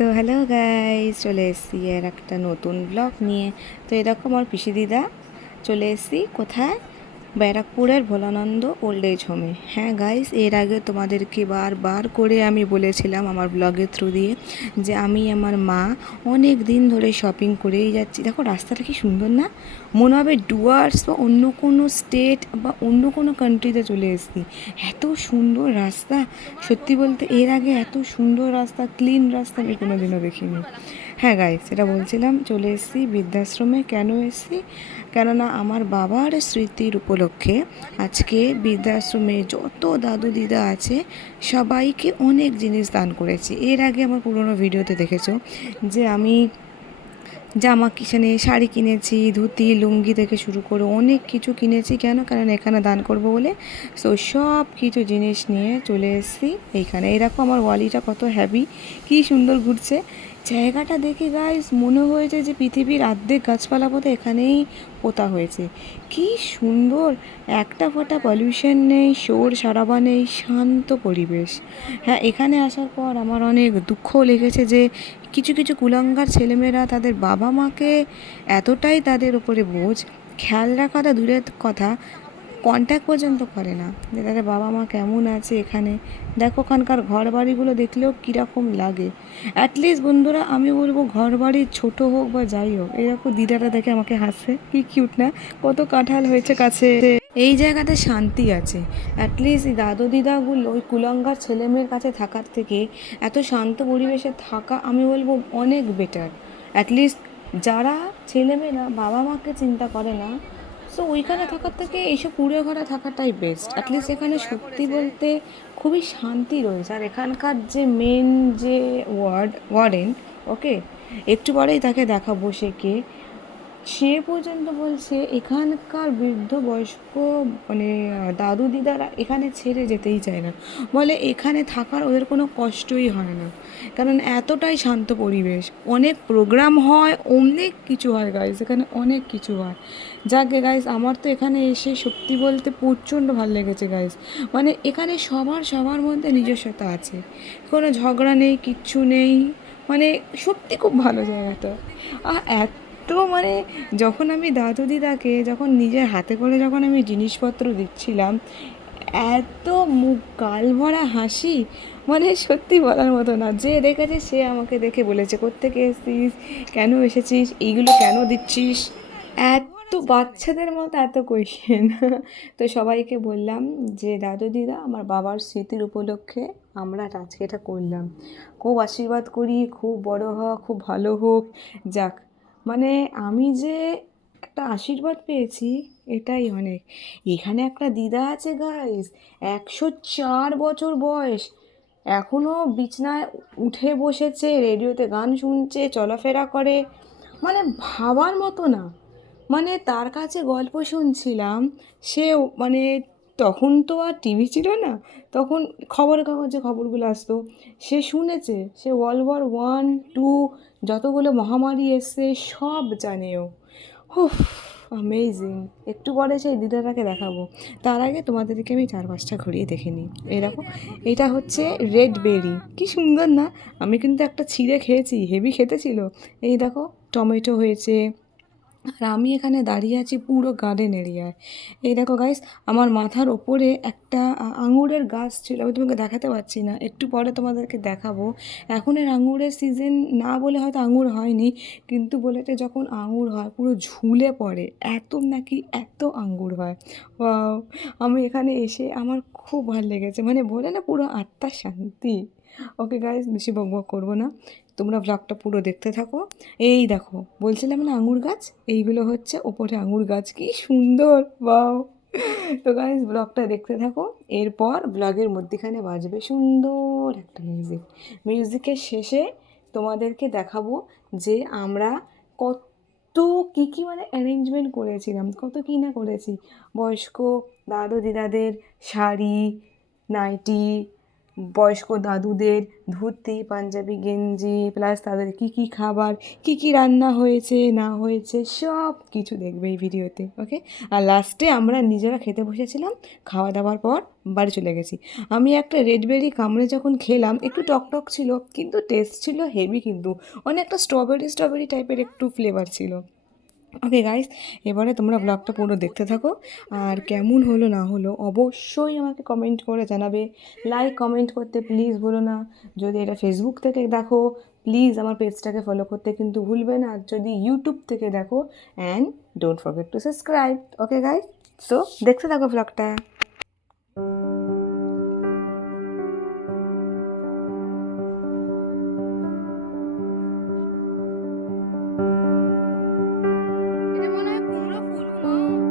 So hello guys, চলে এসেছি আর একটা নতুন ব্লগ নিয়ে। তো এরকম আমার পিসি দিদা চলে এসেছি কোথায়, ব্যারাকপুরের ভোলানন্দ ওল্ড এজ হোমে। হ্যাঁ গাইস, এর আগে তোমাদেরকে বারবার করে আমি বলেছিলাম আমার ব্লগের থ্রু দিয়ে যে আমি আমার মা অনেক দিন ধরে শপিং করেই যাচ্ছি। দেখো রাস্তাটা কি সুন্দর না, মনে হবে ডুয়ার্স বা অন্য কোনো স্টেট বা অন্য কোনো কান্ট্রিতে চলে এসেছি। এত সুন্দর রাস্তা, সত্যি বলতে এর আগে এত সুন্দর রাস্তা, ক্লিন রাস্তা আমি কোনো দিনও দেখিনি। হ্যাঁ গাইস, সেটা বলছিলাম, চলে এসেছি বৃদ্ধাশ্রমে। কেন এসেছি? কেননা আমার বাবার স্মৃতির উপলক্ষে আজকে বৃদ্ধাশ্রমে যত দাদু দিদা আছে সবাইকে অনেক জিনিস দান করেছি। এর আগে আমার পুরনো ভিডিওতে দেখেছো যে আমি জামা কিনে, শাড়ি কিনেছি, ধুতি লুঙ্গি থেকে শুরু করে অনেক কিছু কিনেছি। কেন? কারণ এখানে দান করব বলে। সো সব কিছু জিনিস নিয়ে চলে এসেছি এইখানে। এরকম আমার ওয়ালিটা কত হ্যাপি, কী সুন্দর ঘুরছে। জায়গাটা দেখে গাইস মনে হয়েছে যে পৃথিবীর অর্ধেক গাছপালা বোধহয় এখানেই পোতা হয়েছে। কি সুন্দর, একটা ফোঁটা পলিউশন নেই, শোর সারাবা নেই, শান্ত পরিবেশ। হ্যাঁ, এখানে আসার পর আমার অনেক দুঃখও লেগেছে যে কিছু কিছু কুলাঙ্গার ছেলেমেয়েরা তাদের বাবা মাকে এতটাই তাদের উপরে বোঝ, খেয়াল রাখাটা দূরের কথা, কন্ট্যাক্ট পর্যন্ত করে না যে তাদের বাবা মা কেমন আছে এখানে। দেখো ওখানকার ঘর বাড়িগুলো দেখলেও কীরকম লাগে। অ্যাটলিস্ট বন্ধুরা আমি বলবো ঘর বাড়ি ছোটো হোক বা যাই হোক, এরকম দিদাটা দেখে আমাকে হাসছে, কি কিউট না, কত কাঁঠাল হয়েছে কাছে। এই জায়গাতে শান্তি আছে। অ্যাটলিস্ট এই দাদু দিদাগুলো ওই কুলাঙ্গার ছেলেমেয়ের কাছে থাকার থেকে এত শান্ত পরিবেশে থাকা আমি বলবো অনেক বেটার। অ্যাটলিস্ট যারা ছেলেমেয়েরা বাবা মাকে চিন্তা করে না, সো ওইখানে থাকার থেকে এইসব কুড়ে ঘরে থাকাটাই বেস্ট। অ্যাটলিস্ট এখানে সত্যি বলতে খুবই শান্তি রয়েছে। আর এখানকার যে মেন যে ওয়ার্ডেন, ওকে, একটু পরেই তাকে দেখাবো সে কে। সে পর্যন্ত বলছে এখানকার বৃদ্ধ বয়স্ক মানে দাদু দিদারা এখানে ছেড়ে যেতেই চায় না। বলে এখানে থাকার ওদের কোনো কষ্টই হয় না, কারণ এতটাই শান্ত পরিবেশ। অনেক প্রোগ্রাম হয়, অনেক কিছু হয় গাইস, এখানে অনেক কিছু হয়। যাকে গাইস, আমার তো এখানে এসে সত্যি বলতে প্রচণ্ড ভালো লেগেছে গাইস। মানে এখানে সবার সবার মধ্যে নিজস্বতা আছে, কোনো ঝগড়া নেই, কিচ্ছু নেই। মানে সত্যি খুব ভালো জায়গাটা। এত মানে যখন আমি দাদু দিদাকে যখন নিজের হাতে করে যখন আমি জিনিসপত্র দিচ্ছিলাম, এত মুখ গাল ভরা হাসি, মানে সত্যি বলার মতো না। যে দেখেছে সে আমাকে দেখে বলেছে কোত্থেকে এসেছিস, কেন এসেছিস, এইগুলো কেন দিচ্ছিস, এত বাচ্চাদের মতো এত কোয়েশ্চেন। তো সবাইকে বললাম যে দাদু দিদা আমার বাবার স্মৃতির উপলক্ষে আমরা আজকে এটা করলাম, খুব আশীর্বাদ করি, খুব বড় হোক, খুব ভালো হোক। যাক, মানে আমি যে একটা আশীর্বাদ পেয়েছি এটাই অনেক। এখানে একটা দিদা আছে গাইস, 104 বছর বয়স, এখনও বিছনায় উঠে বসেছে, রেডিওতে গান শুনছে, চলাফেরা করে, মানে ভাবার মতো না। মানে তার কাছে গল্প শুনছিলাম, সে মানে তখন তো আর টিভি ছিল না, তখন খবরের কাগজে খবরগুলো আসতো, সে শুনেছে, সে ওয়ার্ল্ড ওয়ার 1 2 যতগুলো মহামারী এসছে সব জানে ও। হুফ, অ্যামেজিং। একটু পরে সেই দিদাটাকে দেখাবো, তার আগে তোমাদেরকে আমি 4-5টা ঘুরিয়ে দেখে নিই। এই দেখো, এটা হচ্ছে রেড বেরি, কি সুন্দর না। আমি কিন্তু একটা ছিঁড়ে খেয়েছি, হেভি খেতে ছিল। এই দেখো, টমেটো হয়েছে। আর আমি এখানে দাঁড়িয়ে আছি পুরো গার্ডেন এরিয়ায়। এই দেখো গাইস, আমার মাথার ওপরে একটা আঙুরের গাছ ছিল, আমি তোমাকে দেখাতে পারছি না, একটু পরে তোমাদেরকে দেখাবো। এখন এর আঙুরের সিজন না বলে হয়তো আঙুর হয়নি, কিন্তু বলেছে যখন আঙুর হয় পুরো ঝুলে পড়ে, এত নাকি এত আঙুর হয়। ওয়াও, আমি এখানে এসে আমার খুব ভালো লেগেছে, মানে বলে না পুরো আত্মার শান্তি। ওকে গাইস, বেশি বকবক করবো না, তোমরা ব্লগটা পুরো দেখতে থাকো। এই দেখো, বলছিলাম না আঙুর গাছ, এইগুলো হচ্ছে ওপরে আঙুর গাছ, কি সুন্দর, বাও। তো গাইস ব্লগটা দেখতে থাকো, এরপর ব্লগের মধ্যেখানে বাজবে সুন্দর একটা মিউজিক। মিউজিকের শেষে তোমাদেরকে দেখাবো যে আমরা কত কী কী মানে অ্যারেঞ্জমেন্ট করেছিলাম, কত কী না করেছি। বয়স্ক দাদু দিদাদের শাড়ি, নাইটি, বয়স্ক দাদুদের ধুতি পাঞ্জাবি গেঞ্জি প্লাস তাদের কী কী খাবার কী কী রান্না হয়েছে না হয়েছে সব কিছু দেখবে এই ভিডিওতে, ওকে। আর লাস্টে আমরা নিজেরা খেতে বসেছিলাম, খাওয়া দাওয়ার পর বাড়ি চলে গেছি। আমি একটা রেডবেরি কামড়ে যখন খেলাম একটু টক টক ছিল, কিন্তু টেস্ট ছিল হেভি, কিন্তু অনেকটা স্ট্রবেরি স্ট্রবেরি টাইপের একটু ফ্লেভার ছিল। ওকে গাইস, এবারে তোমরা ব্লগটা পুরো দেখতে থাকো, আর কেমন হলো না হলো অবশ্যই আমাকে কমেন্ট করে জানাবে। লাইক কমেন্ট করতে প্লিজ বলো না। যদি এটা ফেসবুক থেকে দেখো প্লিজ আমার পেজটাকে ফলো করতে কিন্তু ভুলবে না, আর যদি ইউটিউব থেকে দেখো and don't forget to subscribe. Okay guys, so দেখতে থাকো ব্লগটা। এটা মনে হয় কুমড়ো ফুল মা।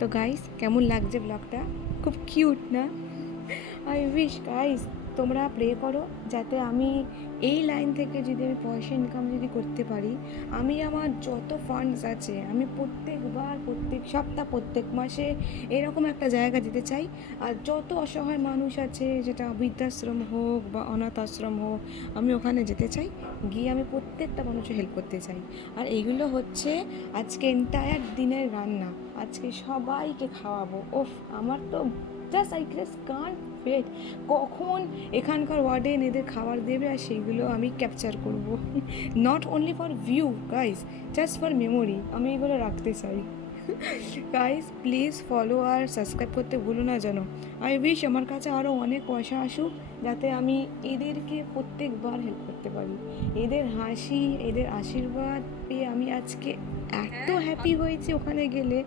তো গাইস কেমন লাগছে ব্লগটা? খুব কিউট না? আই উইশ গাইস তোমরা প্রে করো যাতে আমি এই লাইন থেকে যদি আমি পয়সা ইনকাম যদি করতে পারি, আমি আমার যত ফান্ডস আছে আমি প্রত্যেকবার, প্রত্যেক সপ্তাহ, প্রত্যেক মাসে এরকম একটা জায়গা যেতে চাই। আর যত অসহায় মানুষ আছে, যেটা বৃদ্ধাশ্রম হোক বা অনাথ আশ্রম হোক, আমি ওখানে যেতে চাই, গিয়ে আমি প্রত্যেকটা মানুষের হেল্প করতে চাই। আর এইগুলো হচ্ছে আজকে এন্টায়ার দিনের রান্না, আজকে সবাইকে খাওয়াবো। ওফ, আমার তো just I just can't wait কখন এখানকার ওয়ার্ডেন এদের খাবার দেবে আর সেইগুলো আমি ক্যাপচার করব। Not only for view guys, just for memory, আমি এগুলো রাখতে চাই। গাইস প্লিজ ফলো আর সাবস্ক্রাইব করতে ভুলো না যেন। আই উইশ আমার কাছে আরও অনেক পয়সা আসুক যাতে আমি এদেরকে প্রত্যেকবার হেল্প করতে পারি। এদের হাসি, এদের আশীর্বাদ পেয়ে আমি আজকে এত হ্যাপি হয়েছি ওখানে গেলে,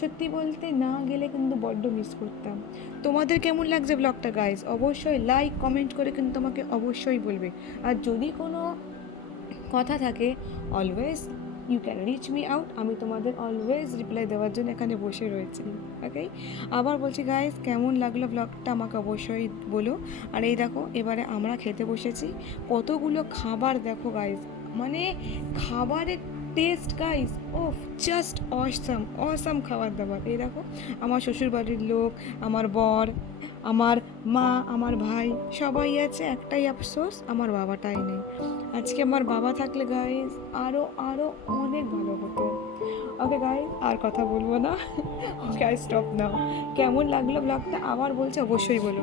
সত্যি বলতে না গেলে কিন্তু বড্ড মিস করতাম। তোমাদের কেমন লাগছে ব্লগটা গাইস? অবশ্যই লাইক কমেন্ট করে কিন্তু আমাকে অবশ্যই বলবে। আর যদি কোনো কথা থাকে, always you can reach me out, আমি তোমাদের অলওয়েজ রিপ্লাই দেওয়ার জন্য এখানে বসে রয়েছি। ওকে, আবার বলছি গাইস কেমন লাগলো ব্লগটা আমাকে অবশ্যই বলো। আর এই দেখো এবারে আমরা খেতে বসেছি, কতগুলো খাবার দেখো গাইস, মানে খাবারের টেস্ট গাইস ওফ জাস্ট অসাম অসাম খাবার দাবার। এই দেখো আমার শ্বশুরবাড়ির লোক, আমার বর, আমার মা, আমার ভাই সবাই আছে, একটাই আফসোস আমার বাবাটাই নেই। আজকে আমার বাবা থাকলে গাইস আরও আরও অনেক ভালো হতো। ওকে গাইস আর কথা বলবো না। ওকে আই স্টপ নাও। কেমন লাগলো ব্লগটা আবার বলছে অবশ্যই বলো।